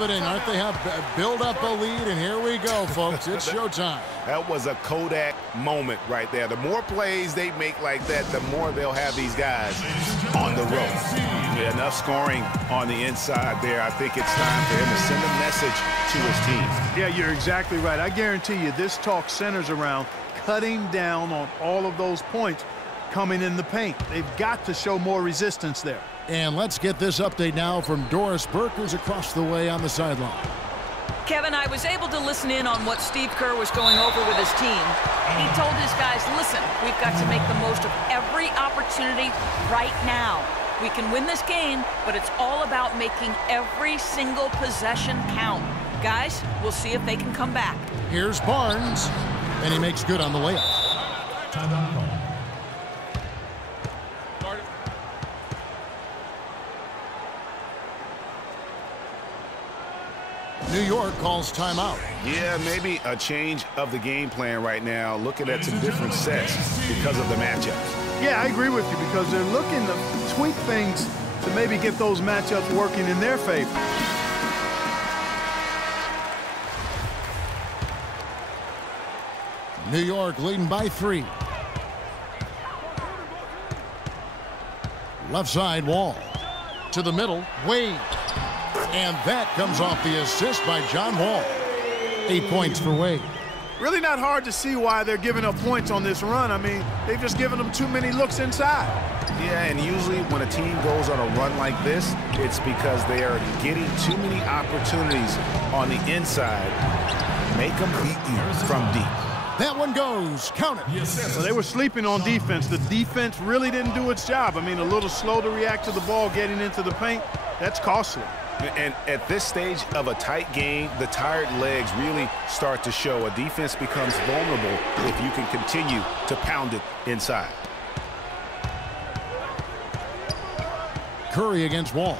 Aren't they have build up a lead, and here we go, folks. It's showtime. That was a Kodak moment right there. The more plays they make like that, the more they'll have these guys on the road. Yeah, enough scoring on the inside there. I think it's time for him to send a message to his team. Yeah, you're exactly right. I guarantee you this talk centers around cutting down on all of those points coming in the paint. They've got to show more resistance there. And let's get this update now from Doris Burke, who's across the way on the sideline. Kevin, I was able to listen in on what Steve Kerr was going over with his team. He told his guys, listen, we've got to make the most of every opportunity right now. We can win this game, but it's all about making every single possession count. Guys, we'll see if they can come back. Here's Barnes, and he makes good on the layup. Timeout call. New York calls timeout. Yeah, maybe a change of the game plan right now, looking at some different sets because of the matchups. Yeah, I agree with you because they're looking to tweak things to maybe get those matchups working in their favor. New York leading by 3. Left side, Wall. To the middle, Wade. And that comes off the assist by John Wall. 8 points for Wade. Really not hard to see why they're giving up points on this run. I mean, they've just given them too many looks inside. Yeah, and usually when a team goes on a run like this, it's because they are getting too many opportunities on the inside. Make them beat you from deep. That one goes. Count it. Yes. So they were sleeping on defense. The defense really didn't do its job. I mean, a little slow to react to the ball getting into the paint. That's costly. And at this stage of a tight game, the tired legs really start to show. A defense becomes vulnerable if you can continue to pound it inside. Curry against Wall.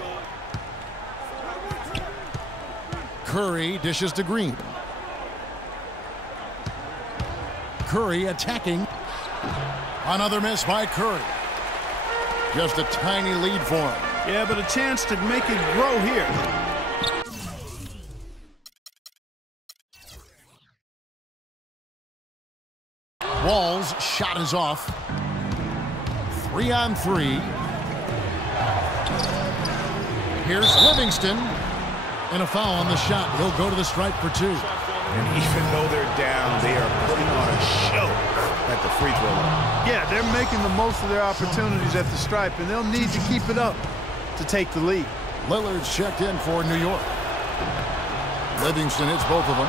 Curry dishes to Green. Curry attacking. Another miss by Curry. Just a tiny lead for him. Yeah, but a chance to make it grow here. Wall's shot is off. 3 on 3. Here's Livingston. And a foul on the shot. He'll go to the stripe for 2. And even though they're down, they are putting on a show at the free throw line. Yeah, they're making the most of their opportunities at the stripe, and they'll need to keep it up to take the lead. Lillard's checked in for New York. Livingston hits both of them.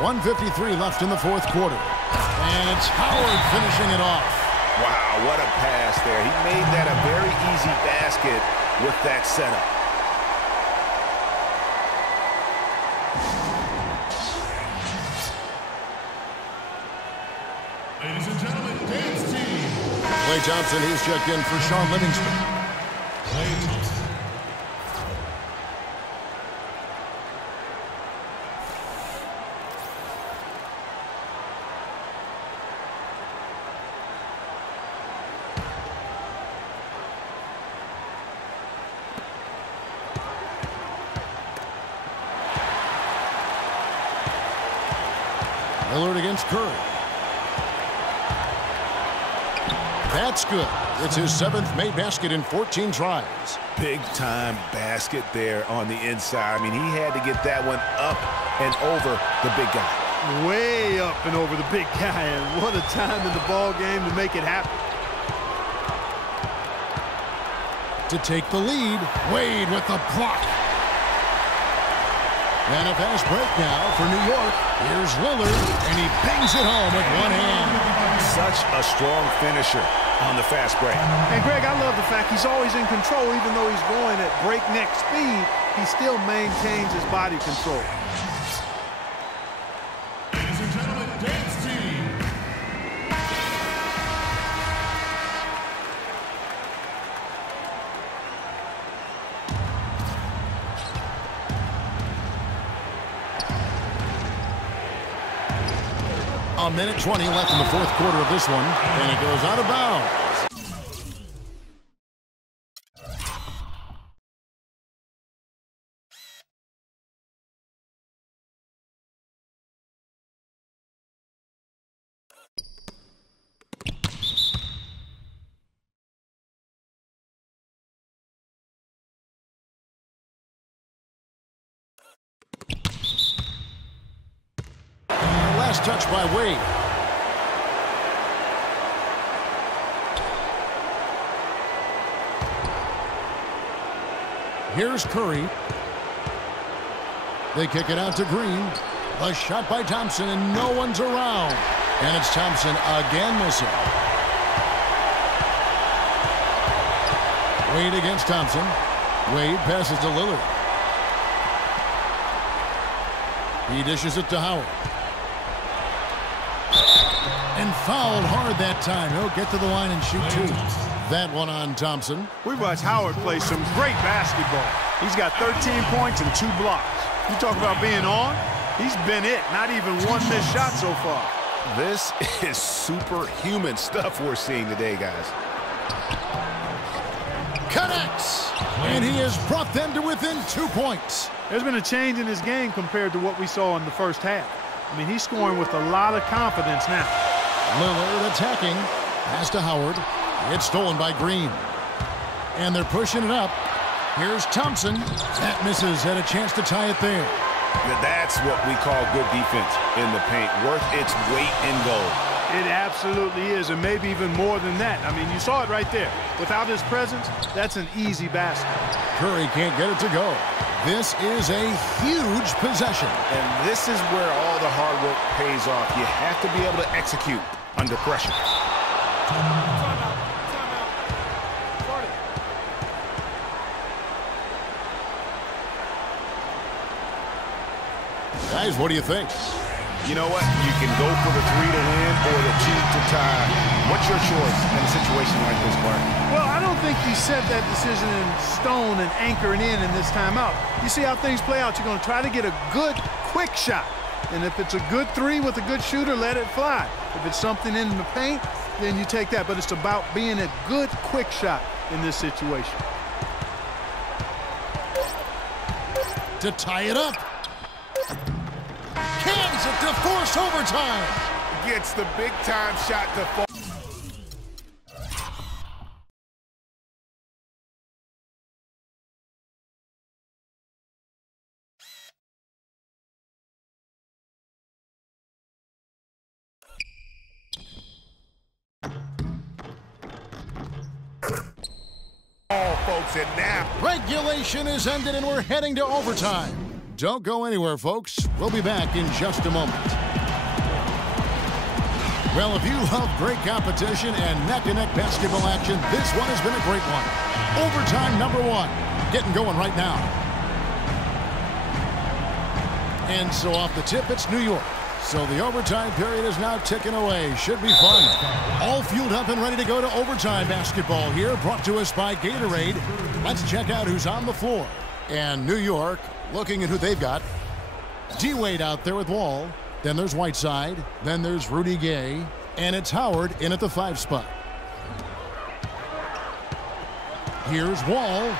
1:53 left in the fourth quarter. And it's Howard finishing it off. Wow, what a pass there. He made that a very easy basket with that setup. Ladies and gentlemen, dance team. Clay Johnson, he's checked in for Sean Livingston. Clay Thompson. Lillard against Curry. That's good. It's his 7th made basket in 14 tries. Big-time basket there on the inside. I mean, he had to get that one up and over the big guy. Way up and over the big guy, and what a time in the ball game to make it happen. To take the lead, Wade with the block. And a fast break now for New York. Here's Lillard, and he bangs it home with one hand. Such a strong finisher on the fast break. And Greg, I love the fact he's always in control. Even though he's going at breakneck speed, he still maintains his body control. Ladies and gentlemen, dance team. A minute 20 left in the fourth quarter of this one, and it goes out of bounds. Last touch by Wade. Here's Curry. They kick it out to Green. A shot by Thompson, and no one's around. And it's Thompson again missing. Wade against Thompson. Wade passes to Lillard. He dishes it to Howard. And fouled hard that time. He'll get to the line and shoot two. That one on Thompson. We watched Howard play some great basketball. He's got 13 points and 2 blocks. You talk about being on, he's been it. Not even one missed shot so far. This is superhuman stuff we're seeing today, guys. Connects. And he has brought them to within 2 points. There's been a change in his game compared to what we saw in the first half. I mean, he's scoring with a lot of confidence now. Lillard attacking. Pass to Howard. It's stolen by Green. And they're pushing it up. Here's Thompson. That misses. Had a chance to tie it there. That's what we call good defense in the paint. Worth its weight in gold. It absolutely is, and maybe even more than that. I mean, you saw it right there. Without his presence, that's an easy basket. Curry can't get it to go. This is a huge possession. And this is where all the hard work pays off. You have to be able to execute under pressure. Guys, what do you think? You know what? You can go for the 3 to win or the 2 to tie. What's your choice in a situation like this, Mark? Well, I don't think you set that decision in stone and anchoring in this timeout. You see how things play out. You're going to try to get a good, quick shot. And if it's a good 3 with a good shooter, let it fly. If it's something in the paint, then you take that. But it's about being a good, quick shot in this situation. To tie it up. Cans it to force overtime. Gets the big-time shot to fall. Folks, and now regulation is ended and we're heading to overtime. Don't go anywhere, folks. We'll be back in just a moment. Well, if you love great competition and neck-to-neck basketball action, this one has been a great one. Overtime number 1. Getting going right now. And so off the tip, it's New York. So the overtime period is now ticking away. Should be fun. All fueled up and ready to go to overtime basketball here, brought to us by Gatorade. Let's check out who's on the floor. And New York, looking at who they've got. Dwade out there with Wall. Then there's Whiteside. Then there's Rudy Gay. And it's Howard in at the 5 spot. Here's Wall.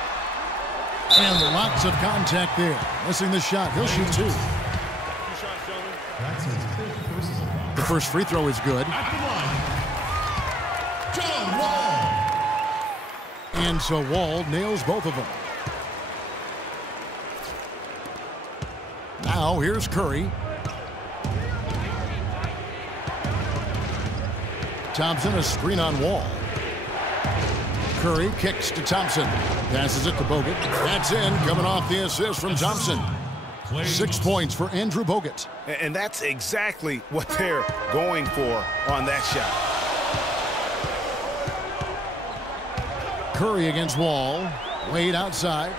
And lots of contact there. Missing the shot. He'll shoot 2. The first free throw is good. And so Wall nails both of them. Now here's Curry. Thompson, a screen on Wall. Curry kicks to Thompson. Passes it to Bogut. That's in, coming off the assist from Thompson. 6 points for Andrew Bogut. And that's exactly what they're going for on that shot. Curry against Wall. Wade outside.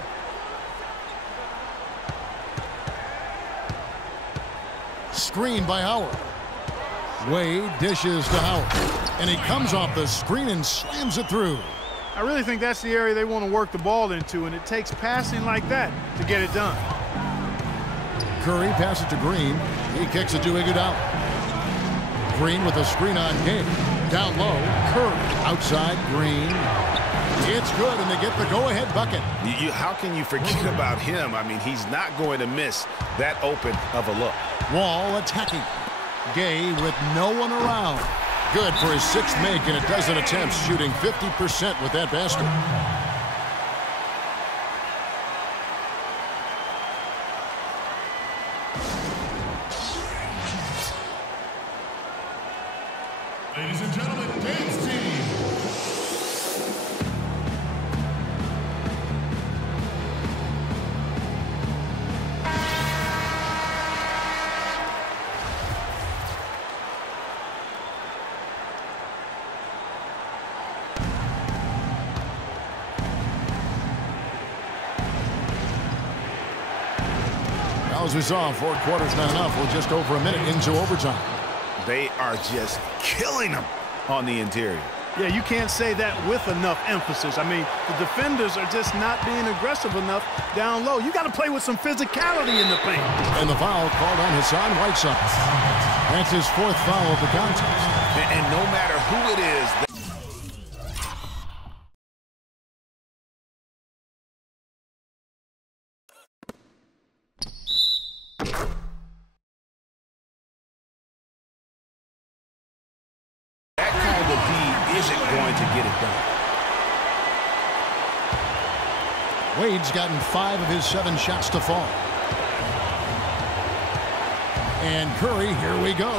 Screen by Howard. Wade dishes to Howard. And he comes off the screen and slams it through. I really think that's the area they want to work the ball into, and it takes passing like that to get it done. Curry passes to Green. He kicks it to Iguodala. Green with a screen on Gay. Down low, Curry. Outside, Green. It's good, and they get the go-ahead bucket. How can you forget about him? I mean, he's not going to miss that open of a look. Wall attacking. Gay with no one around. Good for his 6th make and a dozen attempts, shooting 50% with that basket. Ladies and gentlemen, dance team. As we saw, 4 quarters not enough. We're just over a minute into overtime. They are just killing them on the interior. Yeah, you can't say that with enough emphasis. I mean, the defenders are just not being aggressive enough down low. You got to play with some physicality in the paint. And the foul called on Hassan Whiteside. That's his 4th foul of the contest. And no matter who it is, Wade's gotten 5 of his 7 shots to fall. And Curry, here we go.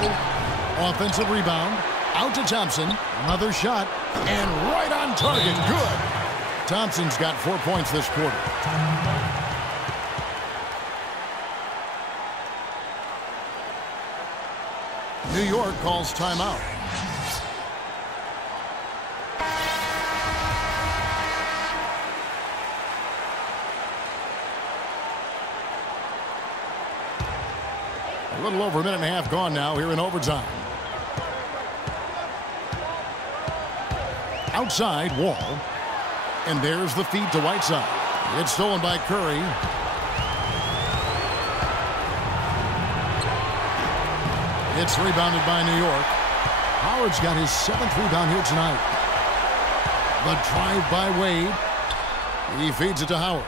Offensive rebound. Out to Thompson. Another shot. And right on target. Good. Thompson's got 4 points this quarter. New York calls timeout. A little over a minute and a half gone now here in overtime. Outside, Wall. And there's the feed to Whiteside. It's stolen by Curry. It's rebounded by New York. Howard's got his 7th rebound here tonight. The drive by Wade. He feeds it to Howard.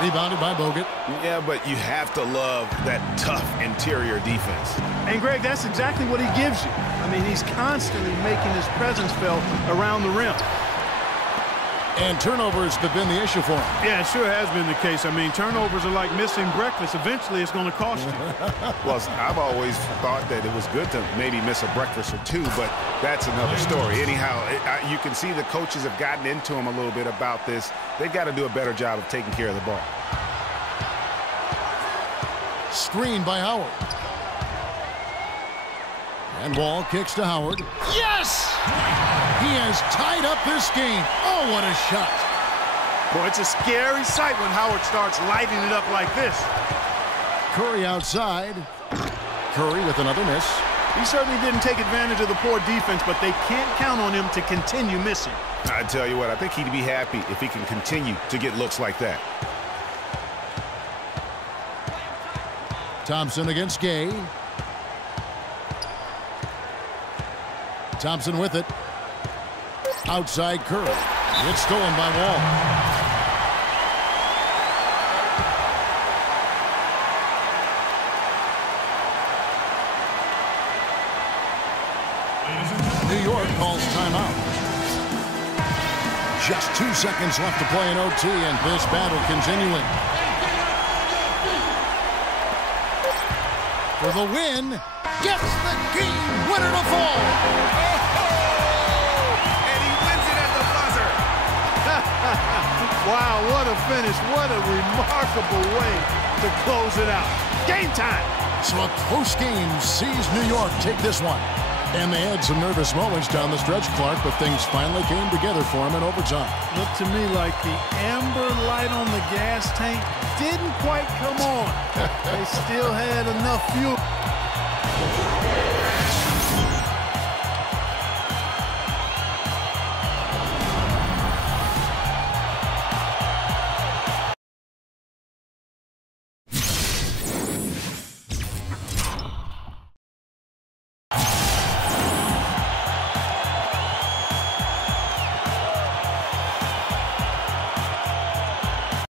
Rebounded by Bogut. Yeah, but you have to love that tough interior defense. And, Greg, that's exactly what he gives you. I mean, he's constantly making his presence felt around the rim. And turnovers have been the issue for him. Yeah, it sure has been the case. I mean, turnovers are like missing breakfast. Eventually, it's going to cost you. Well, I've always thought that it was good to maybe miss a breakfast or 2, but that's another story. Anyhow, you can see the coaches have gotten into him a little bit about this. They've got to do a better job of taking care of the ball. Screen by Howard. And Wall kicks to Howard. Yes! He has tied up this game. Oh, what a shot. Boy, it's a scary sight when Howard starts lighting it up like this. Curry outside. Curry with another miss. He certainly didn't take advantage of the poor defense, but they can't count on him to continue missing. I tell you what, I think he'd be happy if he can continue to get looks like that. Thompson against Gay. Thompson with it. Outside Curry. It's stolen by Wall. New York calls timeout. Just 2 seconds left to play in OT, and this battle continuing. For the win, gets the game winner to fall. And he wins it at the buzzer. Wow, what a finish. What a remarkable way to close it out. Game time. So a close game sees New York take this one. And they had some nervous moments down the stretch, Clark, but things finally came together for him in overtime. Looked to me like the amber light on the gas tank didn't quite come on. They still had enough fuel.